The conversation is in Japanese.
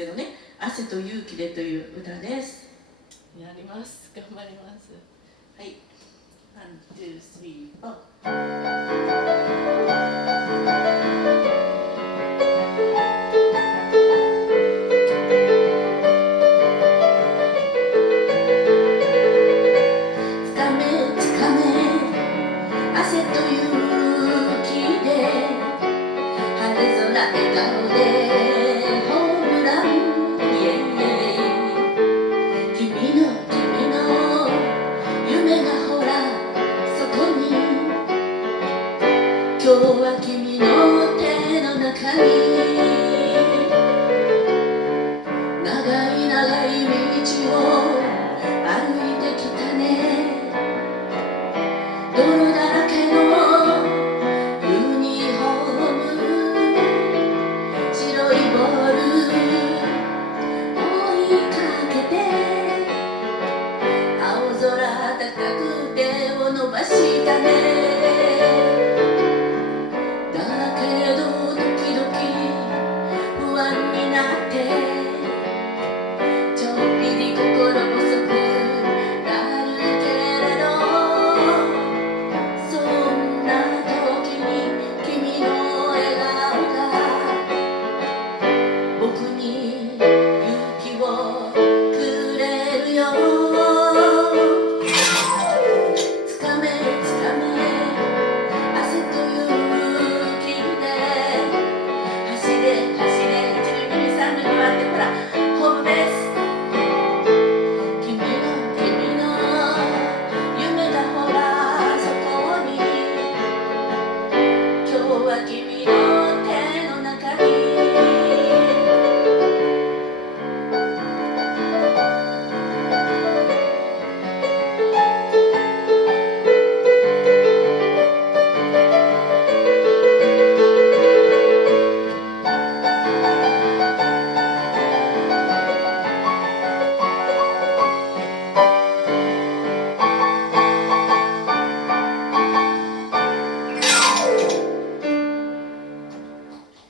けどね、汗と勇気でという歌です。やります。頑張ります。はい。ワン、ツー、スリー、フォー。汗と勇気で晴れ空笑顔でホームラン、イエイイエイ。君の夢がほらそこに、今日は君の手の中に長い長い道を歩いてきたね。泥だらけのユニフォーム、白いボール追いかけて、青空高く手を伸ばしたね。だけど時々不安になって、ちょっぴり心細くなるけれど、そんな時に君の笑顔が僕に